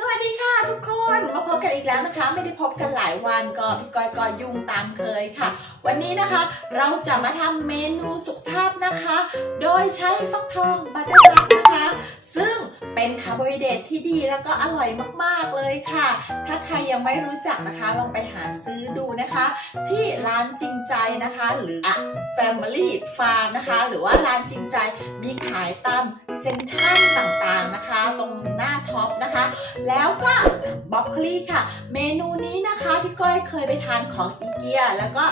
สวัสดีค่ะทุกคนมาพบกันอีกแล้วนะคะ ไม่ได้พบกันหลายวันก็พี่ก้อยก็ยุ่งตามเคยค่ะ วันนี้นะคะเราจะมาทำเมนูสุขภาพนะคะ โดยใช้ฟักทองบัตเตอร์นัท ซึ่งเป็นคาร์โบไฮเดรตที่ดีแล้วก็อร่อยมากๆเลยค่ะ ถ้าใครยังไม่รู้จักนะคะ ลองไปหาซื้อดูนะคะ ที่ร้านจริงใจนะคะ หรืออะ Family Farm นะคะ หรือว่าร้านจริงใจมีขายตามเซ็นทรัลต่างๆนะคะ ตรงหน้าท็อปนะคะ แล้วก็บล็อกโคลีค่ะ เมนูนี้นะคะพี่ก้อยเคยไปทานของอีเกียแล้วก็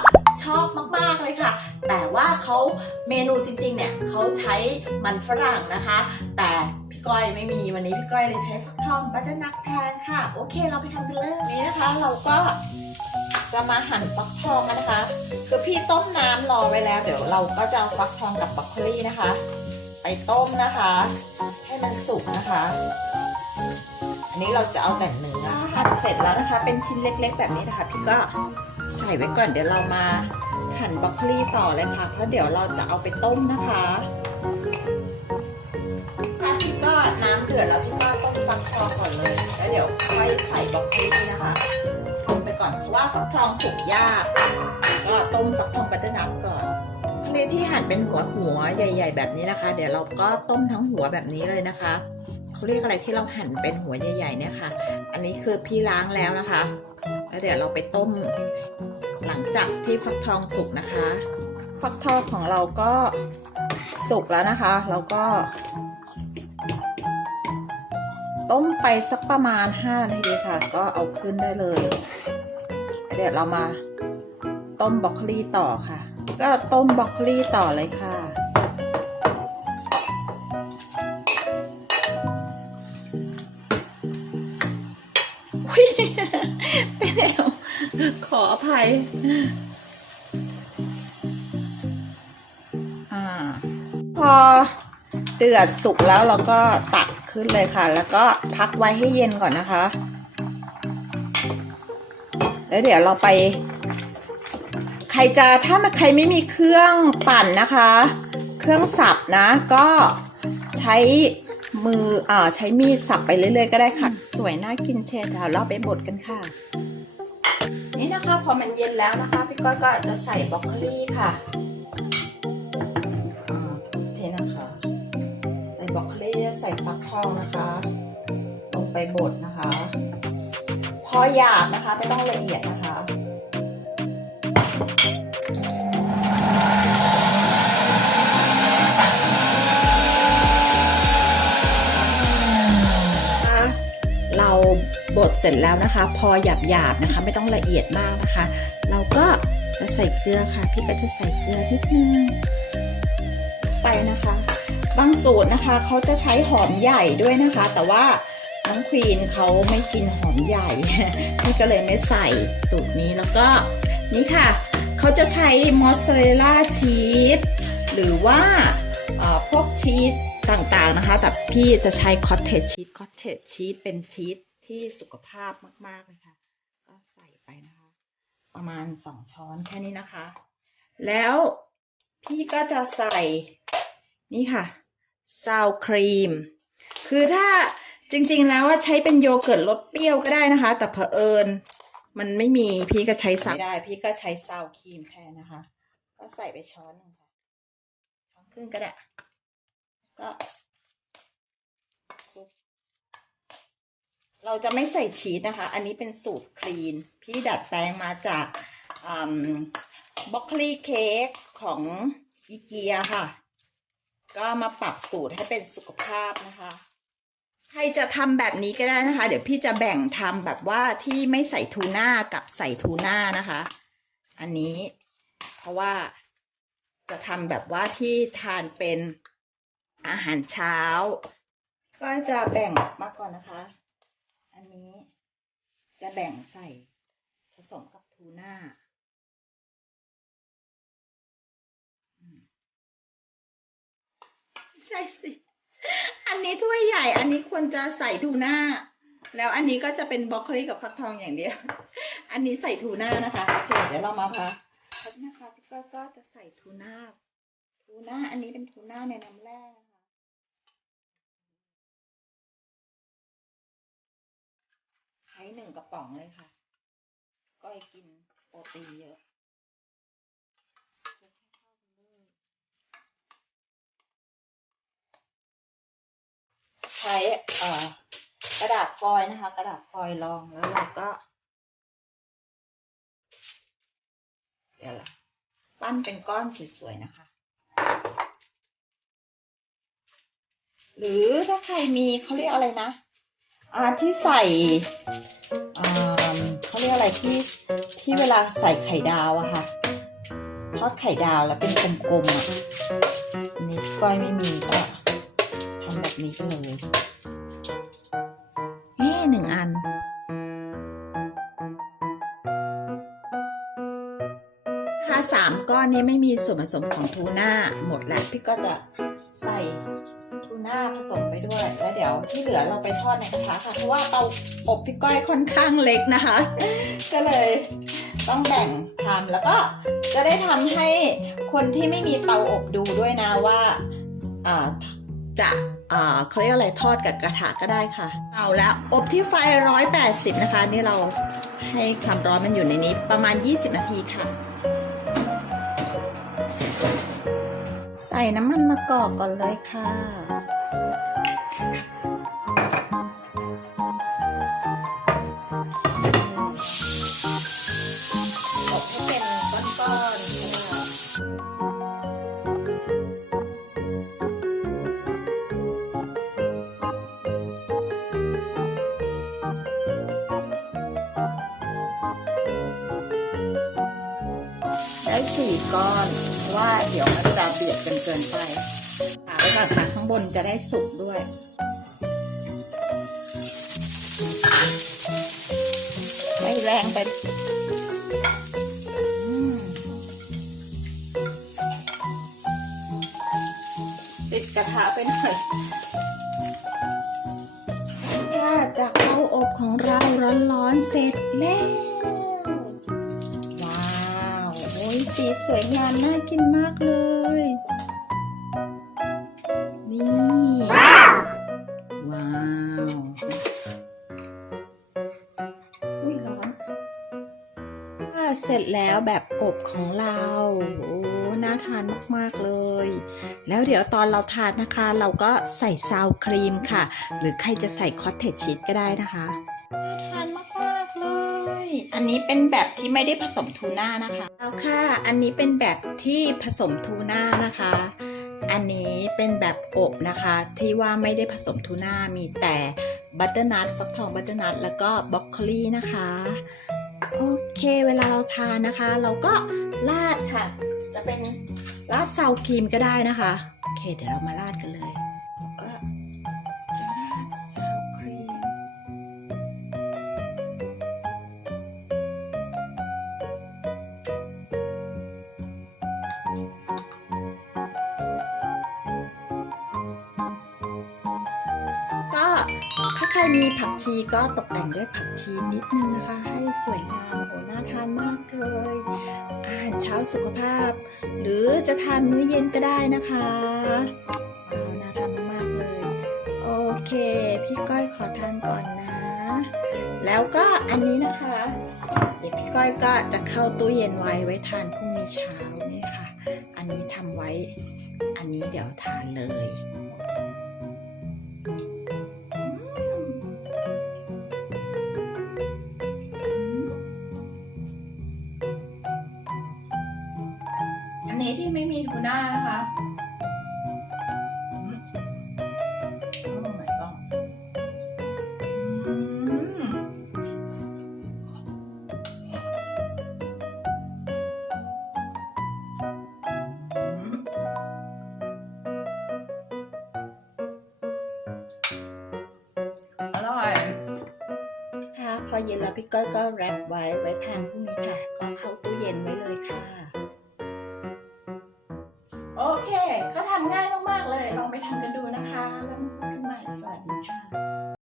ชอบมากๆเลยค่ะ แต่ว่าเขาเมนูจริงๆเนี่ยเขาใช้มันฝรั่งนะคะ แต่ พี่ก้อยไม่มีวันนี้พี่ก้อยเลยใช้ฟักทองบัตเตอร์นัทแทนค่ะ โอเคเราไปทำกันเลยนี้นะคะ เราก็จะมาหั่นฟักทองนะคะคือพี่ต้มน้ำรอไว้แล้ว เดี๋ยวเราก็จะเอาฟักทองกับบล็อกโคลีนะคะ ไปต้มนะคะ ให้มันสุกนะคะ อันนี้เราจะเอาแต่เนื้อหั่นเสร็จแล้วนะคะ เป็นชิ้นเล็ก ๆ แบบนี้นะคะ พี่ก็ใส่ไว้ก่อนเดี๋ยวเรามาหั่นบรอกโคลีต่อเลยค่ะเพราะเดี๋ยวเราจะเอาไปต้มนะคะ ดือดแล้วพี่ก็ต้มฟักทองก่อนเลยแล้วเดี๋ยวค่อยใส่บรอกโคลีนะคะต้มไปก่อนเพราะว่าฟักทองสุกยากก็ต้มฟักทองบัตเตอร์นัทก่อนทะเลที่หั่นเป็นหัวหัวใหญ่ ๆ แบบนี้นะคะ เดี๋ยวเราก็ต้มทั้งหัวแบบนี้เลยนะคะเขาเรียกอะไรที่เราหั่นเป็นหัวใหญ่ ๆ เนี่ยค่ะ อันนี้คือพี่ล้างแล้วนะคะ แล้วเดี๋ยวเราไปต้มหลังจากที่ฟักทองสุกนะคะ ฟักทองของเราก็สุกแล้วนะคะ เราก็ ต้มไปสักประมาณ 5 นาทีค่ะ ก็เอาขึ้นได้เลยแล้วเดี๋ยวเรามาต้มบรอกโคลีต่อค่ะ ก็ต้มบรอกโคลีต่อเลยค่ะอุ๊ยไปแล้วขออภัยอ่าพอเดือดสุกแล้วเราก็ตัก ขึ้นเลยค่ะ แล้วก็พักไว้ให้เย็นก่อนนะคะ แล้วเดี๋ยวเราไป ใครจะถ้าใครไม่มีเครื่องปั่นนะคะ เครื่องสับนะ ก็ใช้มืออ่าใช้มีดสับไปเรื่อยๆก็ได้ค่ะ สวยน่ากินเชดเดี๋ยวเราไปบดกันค่ะ นี่นะคะ พอมันเย็นแล้วนะคะ พี่ก้อยก็จะใส่บรอกโคลีค่ะ ใส่บรอกโคลีใส่ฟักทองนะคะ ลงไปบดนะคะ พอหยาบนะคะ ไม่ต้องละเอียดนะคะเราบดเสร็จแล้วนะคะ พอหยาบหยาบนะคะ ไม่ต้องละเอียดมากนะคะ เราก็จะใส่เกลือค่ะ พี่ก็จะใส่เกลือนิดนึงไปนะคะ บางสูตรนะคะเขาจะใช้หอมใหญ่ด้วยนะคะ แต่ว่าน้องควีนเขาไม่กินหอมใหญ่พี่ก็เลยไม่ใส่สูตรนี้แล้วก็นี่ค่ะเขาจะใช้มอสซาเรลล่าชีสหรือว่าพวกชีสต่างๆนะคะ แต่พี่จะใช้คอตเทจชีสคอตเทจชีสเป็นชีสที่สุขภาพมากๆเลยค่ะ ก็ใส่ไปนะคะ ประมาณสองช้อนแค่นี้นะคะ แล้วพี่ก็จะใส่นี่ค่ะ ซาวครีม คือถ้าจริงๆแล้วว่าใช้เป็นโยเกิร์ตรสเปรี้ยวก็ได้นะคะ แต่เผอิญมันไม่มีพี่ก็ใช้ซาวไม่ได้ พี่ก็ใช้ซาวครีมแทนนะคะ ก็ใส่ไปช้อนหนึงค่ะช้อนครึ่งก็ได้ก็เราจะไม่ใส่ชีสนะคะ อันนี้เป็นสูตรคลีน พี่ดัดแปลงมาจากบล็อกคลีเค้กของอีเกียค่ะ ก็มาปรับสูตรให้เป็นสุขภาพนะคะ ใครจะทำแบบนี้ก็ได้นะคะ เดี๋ยวพี่จะแบ่งทำแบบว่าที่ไม่ใส่ทูน่ากับใส่ทูน่านะคะ อันนี้เพราะว่าจะทำแบบว่าที่ทานเป็นอาหารเช้า ก็จะแบ่งมาก่อนนะคะ อันนี้จะแบ่งใส่ผสมกับทูน่า ใช่สิ อันนี้ถ้วยใหญ่ อันนี้ควรจะใส่ทูน่า แล้วอันนี้ก็จะเป็นบรอกโคลีกับฟักทองอย่างเดียว อันนี้ใส่ทูน่านะคะ โอเค เดี๋ยวเรามาพะพัดนะคะพี่ก็ก็จะใส่ทูน่า ทูน่า อันนี้เป็นทูน่าในน้ำแร่นะคะหนึ่งกระป๋องเลยค่ะก้อยกินโปรตีนเยอะใช้กระดาษฟอยล์นะคะ กระดาษฟอยล์รองแล้วเราก็ เดี๋ยวละปั้นเป็นก้อนสวยๆนะคะ หรือถ้าใครมีเขาเรียกอะไรนะอาที่ใส่เขาเรียกอะไรที่ที่เวลาใส่ไข่ดาวอะค่ะทอดไข่ดาวแล้วเป็นกลมๆอะนี่ก้อยไม่มีก็ แบบนี้เลยแม่หนึ่งอัน ถ้าสามก้อนนี้ไม่มีส่วนผสมของทูน่าหมดแล้วพี่ก็จะใส่ทูน่าผสมไปด้วย แล้วเดี๋ยวที่เหลือเราไปทอดในกระทะค่ะ เพราะว่าเตาอบพี่ก้อยค่อนข้างเล็กนะคะ ก็เลยต้องแบ่งทำแล้วก็จะได้ทำให้คนที่ไม่มีเตาอบดูด้วยนะว่าจะ เขาเรียกอะไรทอดกับกระทะก็ได้ค่ะ เอาแล้วอบที่ไฟ 180 นะคะ นี่เราให้ความร้อนมันอยู่ในนี้ประมาณ 20 นาทีค่ะ ใส่น้ำมันมะกอกก่อนเลยค่ะ ได้สี่ก้อนว่าเดี๋ยวมันจะเดือดเกินเกินไปฝาไว้ก่อนค่ะข้างบนจะได้สุกด้วยไม่แรงไปติดกระทะไปหน่อยจากเตาอบของเราร้อนๆเสร็จแล้ว สีสวยงามน่ากินมากเลย นี่ ว้าวอุ้ยร้อนค่ะเสร็จแล้วแบบอบของเราโอ้น่าทานมาก ๆ เลย แล้วเดี๋ยวตอนเราทานนะคะ เราก็ใส่ซาวครีมค่ะ หรือใครจะใส่คอตเทจชีสก็ได้นะคะ อันนี้เป็นแบบที่ไม่ได้ผสมทูน่านะคะแล้วค่ะ อันนี้เป็นแบบที่ผสมทูน่านะคะ อันนี้เป็นแบบอบนะคะ ที่ว่าไม่ได้ผสมทูน่ามีแต่บัตเตอร์นัทฟักทองบัตเตอร์นัทแล้วก็บล็อกโคลีนะคะโอเคเวลาเราทานนะคะ เราก็ราดค่ะ จะเป็นราดซาวครีมก็ได้นะคะ โอเค เดี๋ยวเรามาราดกันเลย มีผักชีก็ตกแต่งด้วยผักชีนิดนึงนะคะ ให้สวยงามโอ้น่าทานมากเลยอาหารเช้าสุขภาพ หรือจะทานมื้อเย็นก็ได้นะคะว้าวน่าทานมากเลย โอเค พี่ก้อยขอทานก่อนนะ แล้วก็อันนี้นะคะ เดี๋ยวพี่ก้อยก็จะเข้าตู้เย็นไว้ไว้ทานพรุ่งนี้เช้านี่ค่ะ อันนี้ทำไว้ อันนี้เดี๋ยวทานเลย มีทูน่านะคะอืมโอ้ my god อืมอืมอร่อยค่ะพอเย็นแล้วพี่ก้อยก็แรปไว้ไว้ทานพรุ่งนี้ค่ะ ก็เข้าตู้เย็นไว้เลยค่ะ โ